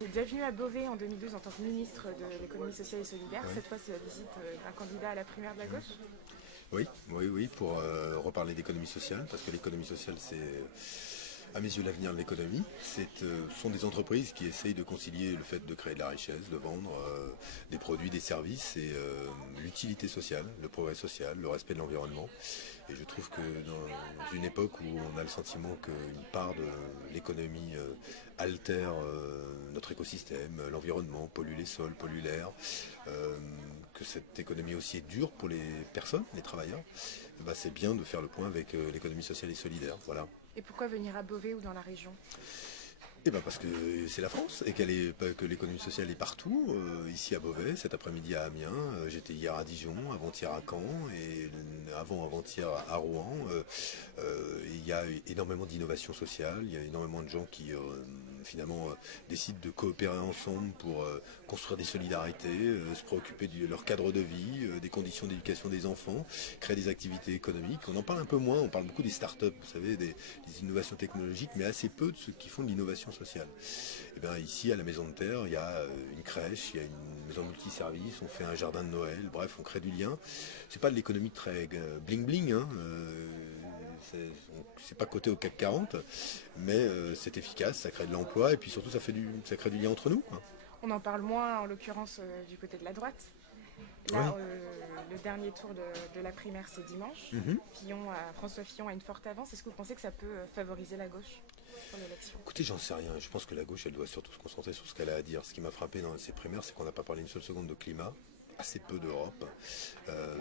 Vous êtes déjà venu à Beauvais en 2012 en tant que ministre de l'économie sociale et solidaire. Oui. Cette fois, c'est la visite d'un candidat à la primaire de la gauche. Oui, oui, oui, pour reparler d'économie sociale, parce que l'économie sociale, c'est à mes yeux l'avenir de l'économie. Ce sont des entreprises qui essayent de concilier le fait de créer de la richesse, de vendre des produits, des services et l'utilité sociale, le progrès social, le respect de l'environnement. Et je trouve que dans une époque où on a le sentiment qu'une part de l'économie altère notre écosystème, l'environnement, pollue les sols, pollue l'air, euh, que cette économie aussi est dure pour les personnes, les travailleurs, bah c'est bien de faire le point avec l'économie sociale et solidaire. Voilà. Et pourquoi venir à Beauvais ou dans la région? Et ben parce que c'est la France et que l'économie sociale est partout. Ici à Beauvais, cet après-midi à Amiens, j'étais hier à Dijon, avant-hier à Caen et avant-hier à Rouen. Il y a énormément d'innovation sociale, il y a énormément de gens qui finalement décident de coopérer ensemble pour construire des solidarités, se préoccuper de leur cadre de vie, des conditions d'éducation des enfants, créer des activités économiques. On en parle un peu moins, on parle beaucoup des start-up, vous savez, des innovations technologiques, mais assez peu de ceux qui font de l'innovation sociale. Et bien ici à la Maison de Terre, il y a une crèche, il y a une maison multiservice, on fait un jardin de Noël, bref, on crée du lien. C'est pas de l'économie très bling bling, hein, c'est pas coté au CAC 40, mais c'est efficace, ça crée de l'emploi et puis surtout ça crée du lien entre nous, hein. On en parle moins, en l'occurrence, du côté de la droite. Ouais. Là, le dernier tour de la primaire, c'est dimanche. Mhm. François Fillon a une forte avance. Est-ce que vous pensez que ça peut favoriser la gauche pour l'élection? Écoutez, j'en sais rien. Je pense que la gauche, elle doit surtout se concentrer sur ce qu'elle a à dire. Ce qui m'a frappé dans ces primaires, c'est qu'on n'a pas parlé une seule seconde de climat, assez peu d'Europe,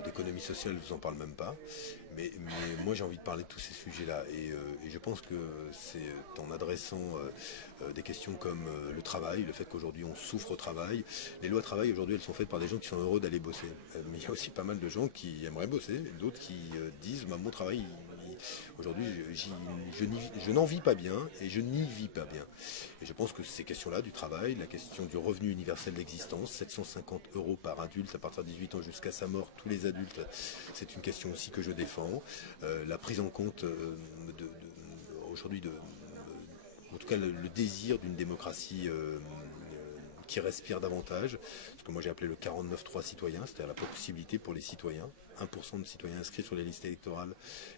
d'économie sociale, je vous en parle même pas. Mais moi, j'ai envie de parler de tous ces sujets-là. Et je pense que c'est en adressant des questions comme le travail, le fait qu'aujourd'hui on souffre au travail. Les lois travail, aujourd'hui, elles sont faites par des gens qui sont heureux d'aller bosser. Mais il y a aussi pas mal de gens qui aimeraient bosser, d'autres qui disent, bah, mon travail, aujourd'hui, je n'en vis pas bien et je n'y vis pas bien. Et je pense que ces questions-là, du travail, la question du revenu universel d'existence, 750 € par adulte à partir de 18 ans jusqu'à sa mort, tous les adultes, c'est une question aussi que je défends. La prise en compte aujourd'hui en tout cas le désir d'une démocratie qui respire davantage, ce que moi j'ai appelé le 49-3 citoyen, c'est-à-dire la possibilité pour les citoyens, 1% de citoyens inscrits sur les listes électorales,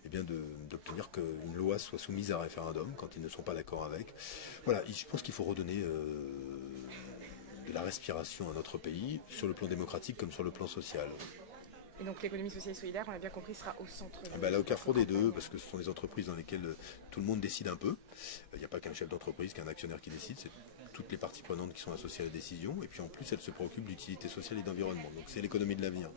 eh bien d'obtenir qu'une loi soit soumise à référendum quand ils ne sont pas d'accord avec. Voilà, je pense qu'il faut redonner de la respiration à notre pays, sur le plan démocratique comme sur le plan social. Et donc l'économie sociale et solidaire, on l'a bien compris, sera au centre Ah bah là, au de votre carrefour des deux, campagne. parce que ce sont des entreprises dans lesquelles tout le monde décide un peu. Il n'y a pas qu'un chef d'entreprise, qu'un actionnaire qui décide, c'est toutes les parties prenantes qui sont associées à la décision. Et puis en plus, elles se préoccupent d'utilité sociale et d'environnement. Donc c'est l'économie de l'avenir.